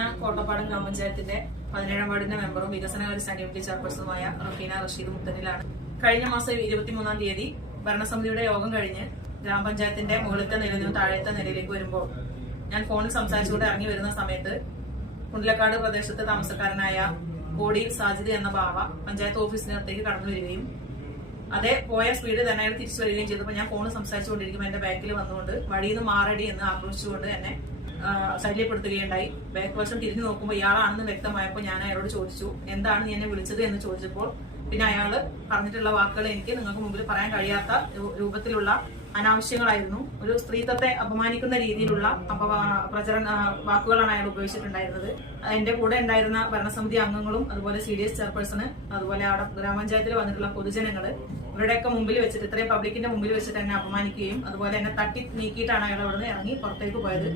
ഞാൻ കോട്ടപ്പാടം ഗ്രാമപഞ്ചായത്തിന്റെ 17ാം വാർഡിന്റെ മെമ്പറും വികസനകാര്യ സ്റ്റാൻഡിംഗ് ചെയർപേഴ്സണുമായ റഫീന റഷീദ് മുത്തനിലാണ്. കഴിഞ്ഞ മാസം 23-ാം തീയതി ഭരണസമിതിയുടെ യോഗം കഴിഞ്ഞ് ഗ്രാമപഞ്ചായത്തിന്റെ മുകളിലത്തെ നിലയിൽ നിന്ന് താഴത്തെ നിലയിലേക്ക് വരുമ്പോൾ ഞാൻ ഫോണിൽ സംസാരിച്ചുകൊണ്ട് ഇറങ്ങി വരുന്ന സമയത്ത് കുണ്ടിലക്കാട് പ്രദേശത്ത് താമസക്കാരനായ കോടിയിൽ സാജിദ് എന്ന ബാവ പഞ്ചായത്ത് ഓഫീസിനകത്തേക്ക് കടന്നു വരികയും അതേ പോയ സ്പീഡ് തന്നെ അയാൾ തിരിച്ചു വരികയും ചെയ്തപ്പോൾ ഞാൻ ഫോൺ സംസാരിച്ചുകൊണ്ടിരിക്കുമ്പോൾ എന്റെ ബാക്കിൽ വന്നുകൊണ്ട് വഴിയിൽ നിന്ന് മാറടി എന്ന് ആക്രോശിച്ചുകൊണ്ട് എന്നെ ശല്യപ്പെടുത്തുകയുണ്ടായി. ബാക്ക് വശം തിരിഞ്ഞു നോക്കുമ്പോൾ ഇയാളാണെന്ന് വ്യക്തമായപ്പോൾ ഞാൻ അയാളോട് ചോദിച്ചു, എന്താണ് നീ എന്നെ വിളിച്ചത് എന്ന് ചോദിച്ചപ്പോൾ പിന്നെ അയാള് പറഞ്ഞിട്ടുള്ള വാക്കുകൾ എനിക്ക് നിങ്ങൾക്ക് മുമ്പിൽ പറയാൻ കഴിയാത്ത രൂപത്തിലുള്ള അനാവശ്യങ്ങളായിരുന്നു. ഒരു സ്ത്രീത്വത്തെ അപമാനിക്കുന്ന രീതിയിലുള്ള വാക്കുകളാണ് അയാൾ ഉപയോഗിച്ചിട്ടുണ്ടായിരുന്നത്. എന്റെ കൂടെ ഉണ്ടായിരുന്ന ഭരണസമിതി അംഗങ്ങളും അതുപോലെ CDS ചെയർപേഴ്സണ് അതുപോലെ അവിടെ ഗ്രാമപഞ്ചായത്തിൽ വന്നിട്ടുള്ള പൊതുജനങ്ങള് ഇവരുടെയൊക്കെ മുമ്പിൽ വെച്ചിട്ട് ഇത്രയും പബ്ലിക്കിന്റെ മുമ്പിൽ വെച്ചിട്ട് എന്നെ അപമാനിക്കുകയും അതുപോലെ എന്നെ തട്ടി നീക്കിയിട്ടാണ് അയാൾ അവിടെ നിന്ന് ഇറങ്ങി പുറത്തേക്ക് പോയത്.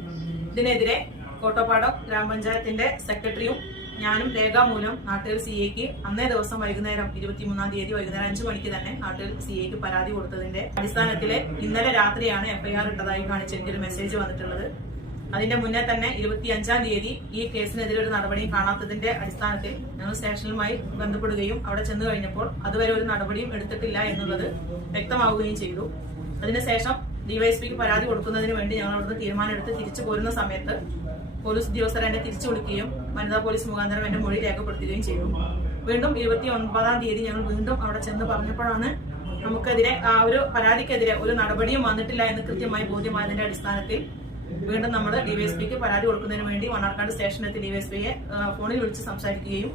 ഇതിനെതിരെ കോട്ടപ്പാടം ഗ്രാമപഞ്ചായത്തിന്റെ സെക്രട്ടറിയും ഞാനും രേഖാമൂലം നാട്ടുകാർ CAക്ക് അന്നേ ദിവസം വൈകുന്നേരം 23-ാം തീയതി വൈകുന്നേരം 5 മണിക്ക് തന്നെ നാട്ടുകാർ CAക്ക് പരാതി കൊടുത്തതിന്റെ അടിസ്ഥാനത്തില് ഇന്നലെ രാത്രിയാണ് FIR ഇട്ടതായി കാണിച്ച് എനിക്കൊരു മെസ്സേജ് വന്നിട്ടുള്ളത്. അതിന്റെ മുന്നേ തന്നെ 25-ാം തീയതി ഈ കേസിനെതിരെ ഒരു നടപടിയും കാണാത്തതിന്റെ അടിസ്ഥാനത്തിൽ ഞങ്ങൾ സ്റ്റേഷനുമായി ബന്ധപ്പെടുകയും അവിടെ ചെന്ന് കഴിഞ്ഞപ്പോൾ അതുവരെ ഒരു നടപടിയും എടുത്തിട്ടില്ല എന്നുള്ളത് വ്യക്തമാവുകയും ചെയ്തു. അതിനുശേഷം DYSPക്ക് പരാതി കൊടുക്കുന്നതിന് വേണ്ടി ഞങ്ങൾ അവിടുന്ന് തീരുമാനമെടുത്ത് തിരിച്ചു പോരുന്ന സമയത്ത് പോലീസ് ഉദ്യോഗസ്ഥർ എന്നെ തിരിച്ചു വിളിക്കുകയും വനിതാ പോലീസ് മുഖാന്തരം എന്റെ മൊഴി രേഖപ്പെടുത്തുകയും ചെയ്തു. വീണ്ടും 29-ാം തീയതി ഞങ്ങൾ വീണ്ടും അവിടെ ചെന്ന് പറഞ്ഞപ്പോഴാണ് നമുക്കെതിരെ ആ ഒരു പരാതിക്കെതിരെ ഒരു നടപടിയും വന്നിട്ടില്ല എന്ന് കൃത്യമായി ബോധ്യമായതിന്റെ അടിസ്ഥാനത്തിൽ വീണ്ടും നമ്മൾ DYSPക്ക് പരാതി കൊടുക്കുന്നതിന് വേണ്ടി മണ്ണാർക്കാട് സ്റ്റേഷനെത്തി DYSPയെ ഫോണിൽ വിളിച്ച് സംസാരിക്കുകയും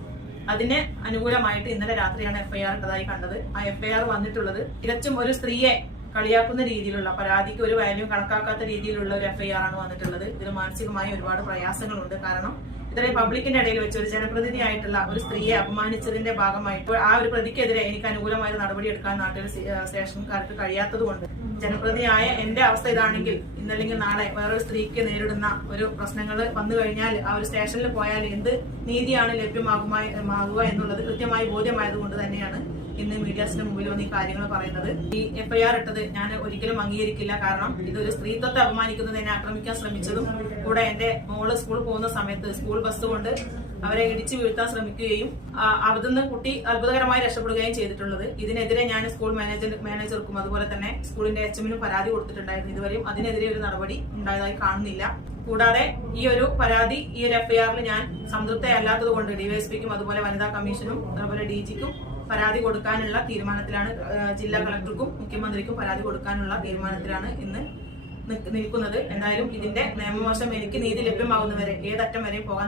അതിന് അനുകൂലമായിട്ട് ഇന്നലെ രാത്രിയാണ് FIR ഇട്ടതായി കണ്ടത്. ആ FIR വന്നിട്ടുള്ളത് തികച്ചും ഒരു സ്ത്രീയെ കളിയാക്കുന്ന രീതിയിലുള്ള പരാതിക്ക് ഒരു വാല്യൂ കണക്കാക്കാത്ത രീതിയിലുള്ള ഒരു FIR ആണ് വന്നിട്ടുള്ളത്. ഇതിൽ മാനസികമായി ഒരുപാട് പ്രയാസങ്ങളുണ്ട്. കാരണം ഇത്രയും പബ്ലിക്കിന്റെ ഇടയിൽ വെച്ച് ഒരു ജനപ്രതിനിധിയായിട്ടുള്ള ഒരു സ്ത്രീയെ അപമാനിച്ചതിന്റെ ഭാഗമായിട്ട് ആ ഒരു പ്രതിക്കെതിരെ എനിക്ക് അനുകൂലമായ നടപടി എടുക്കാൻ നാട്ടിൽ സ്റ്റേഷൻകാർക്ക് കഴിയാത്തത് കൊണ്ട് ജനപ്രതിനിധിയായ എന്റെ അവസ്ഥ ഇതാണെങ്കിൽ ഇന്നല്ലെങ്കിൽ നാളെ വേറൊരു സ്ത്രീക്ക് നേരിടുന്ന ഒരു പ്രശ്നങ്ങൾ വന്നു കഴിഞ്ഞാൽ ആ ഒരു സ്റ്റേഷനിൽ പോയാൽ എന്ത് നീതിയാണ് ലഭ്യമാകുക എന്നുള്ളത് കൃത്യമായി ബോധ്യമായത് കൊണ്ട് തന്നെയാണ് ഇന്ന് മീഡിയാസിന് മുമ്പിൽ വന്ന് ഈ കാര്യങ്ങൾ പറയുന്നത്. ഈ FIR ഇട്ടത് ഞാൻ ഒരിക്കലും അംഗീകരിക്കില്ല. കാരണം ഇതൊരു സ്ത്രീത്വത്തെ അപമാനിക്കുന്നത് എന്നെ ആക്രമിക്കാൻ ശ്രമിച്ചതും കൂടെ എന്റെ മോള് സ്കൂളിൽ പോകുന്ന സമയത്ത് സ്കൂൾ ബസ് കൊണ്ട് അവരെ ഇടിച്ചു വീഴ്ത്താൻ ശ്രമിക്കുകയും അവിടുന്ന് കുട്ടി അത്ഭുതകരമായി രക്ഷപ്പെടുകയും ചെയ്തിട്ടുള്ളത്. ഇതിനെതിരെ ഞാൻ സ്കൂൾ മാനേജർക്കും അതുപോലെ തന്നെ സ്കൂളിന്റെ HMനും പരാതി കൊടുത്തിട്ടുണ്ടായിരുന്നു. ഇതുവരെയും അതിനെതിരെ ഒരു നടപടി ഉണ്ടായതായി കാണുന്നില്ല. കൂടാതെ ഈ ഒരു പരാതി ഈ ഒരു FIRൽ ഞാൻ സംതൃപ്തയല്ലാത്തത് കൊണ്ട് DYSPക്കും അതുപോലെ വനിതാ കമ്മീഷനും അതുപോലെ DGക്കും പരാതി കൊടുക്കാനുള്ള തീരുമാനത്തിലാണ്. ജില്ലാ കളക്ടർക്കും മുഖ്യമന്ത്രിക്കും പരാതി കൊടുക്കാനുള്ള തീരുമാനത്തിലാണ് ഇന്ന് നിൽക്കുന്നത്. എന്തായാലും ഇതിന്റെ നിയമവശം എനിക്ക് നീതി ലഭ്യമാകുന്നവരെ ഏതറ്റം വരെയും പോകാൻ